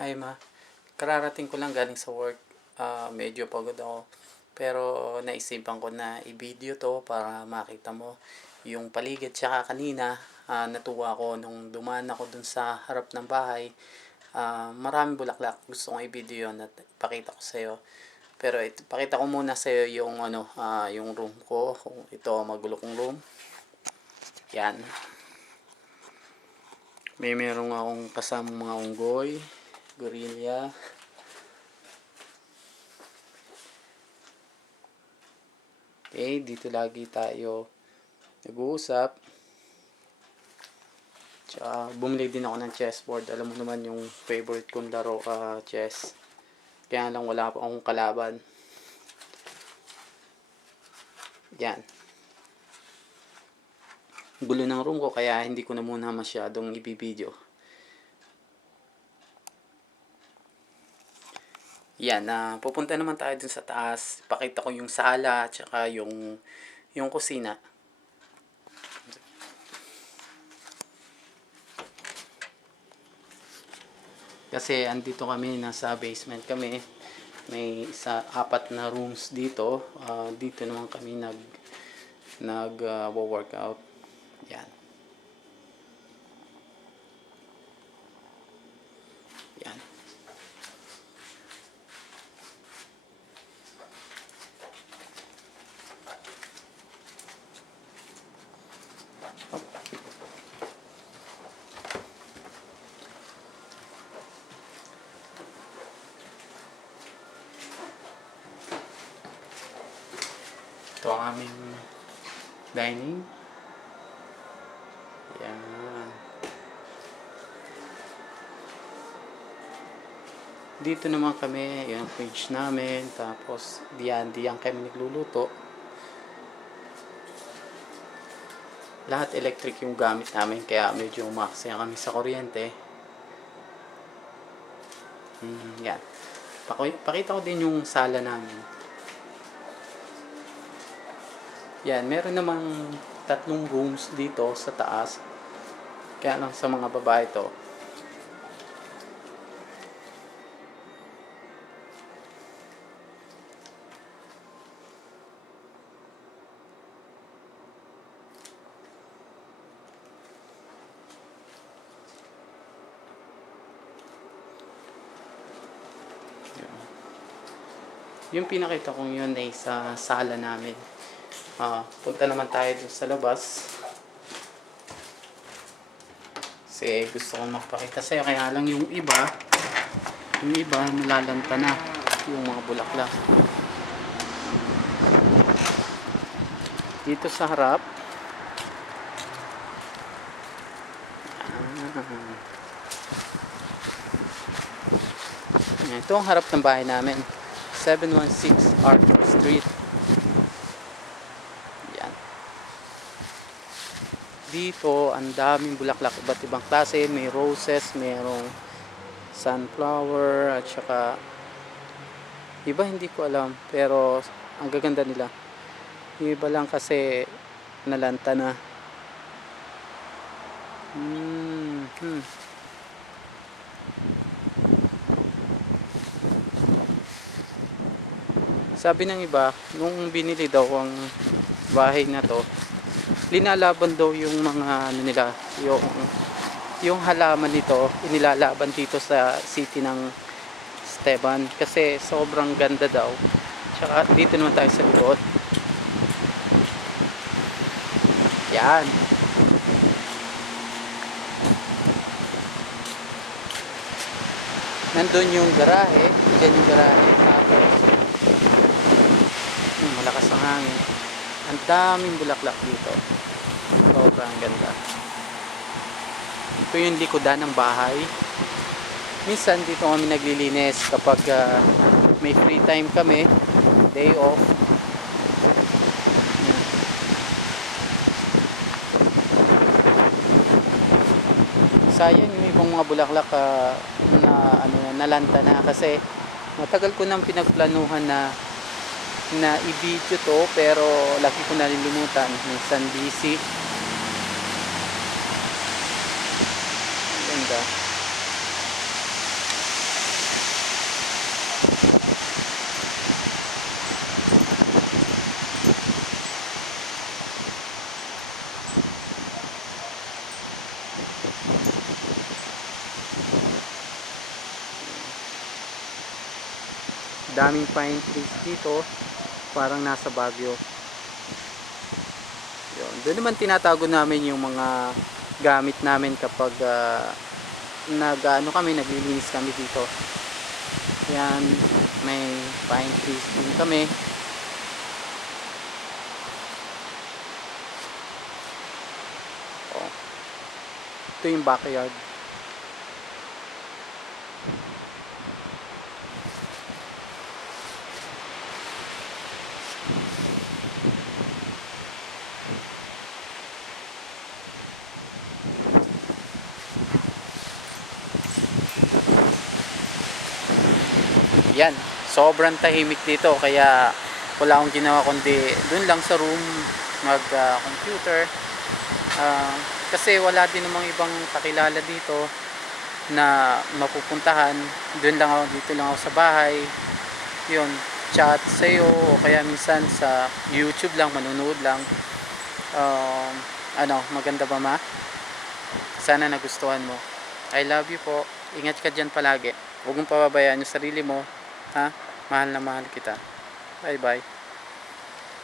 Hi ma, kararating ko lang galing sa work. Medyo pagod ako. Pero naisipan ko na i-video to para makita mo yung paligid. Tsaka kanina, natuwa ako nung dumaan ako dun sa harap ng bahay. Maraming bulaklak. Gusto kong i-video yun at ipakita ko sa'yo. Pero pakita ko muna sa'yo yung, yung room ko. Kung ito magulo kong room. Yan. Merong akong kasamang mga unggoy, gorilla. Okay, dito lagi tayo nag-uusap. Tsaka bumili din ako ng chessboard. Alam mo naman yung favorite kong laro, chess. Kaya lang wala pa akong kalaban. Yan. Gulo ng room ko kaya hindi ko na muna masyadong ibibideo. Yan, pupunta naman tayo dun sa taas. Pakita ko yung sala, tsaka yung kusina. Kasi andito kami, nasa basement kami. May apat na rooms dito. Dito naman kami workout. Yan. Yan. Ito ang aming dining. Yan. Dito naman kami, yung fridge namin. Tapos, diyan kami nagluluto. Lahat electric yung gamit namin. Kaya medyo umaksaya kami sa kuryente. Yan. Pakita ko din yung sala namin. Yan, meron namang 3 rooms dito sa taas. Kaya lang sa mga babae to. Yung pinakita kong yun ay sa sala namin. Punta naman tayo dun sa labas. Kasi gusto kong magpakita sa'yo. Kaya lang yung iba nalalanta na yung mga bulaklak. Dito sa harap. Ito ang harap ng bahay namin. 716 Arthur Street. Yan. Dito, ang daming bulaklak. Iba't ibang klase. May roses, mayroong sunflower, at saka iba hindi ko alam. Pero, ang gaganda nila. Yung iba lang kasi nalanta na. Sabi ng iba, nung binili daw ang bahay na to, linalaban daw yung mga nila, yung halaman nito, inilalaban dito sa city ng Esteban kasi sobrang ganda daw. Tsaka dito naman tayo sa likod. Yan. Nandun yung garahe, dyan yung garahe, tapos malakas ang hangin. Ang daming bulaklak dito. Sobrang ganda. Ito yung likodan ng bahay. Minsan dito kami naglilinis kapag may free time kami, day off. Yan. Sayang yung ibang mga bulaklak nalanta na kasi matagal ko nang pinagplanuhan na i-video to pero lagi ko nalilimutan, minsan busy. Ganda. Daming pine trees dito, parang nasa Baguio. Yun. Doon naman tinatago namin yung mga gamit namin kapag naglilinis kami dito. Yan, may pine trees din kami. Oh. Ito yung backyard. Yan, sobrang tahimik dito kaya wala akong ginawa kundi dun lang sa room mag computer. Kasi wala din namang ibang kakilala dito na mapupuntahan. Dun lang ako, dito lang ako sa bahay. Yun, chat sa'yo o kaya minsan sa YouTube lang, manunood lang. Maganda ba ma? Sana nagustuhan mo. I love you po. Ingat ka dyan palagi. Huwag mong pababayaan yung sarili mo. Ha? Mahal na mahal kita. Bye bye.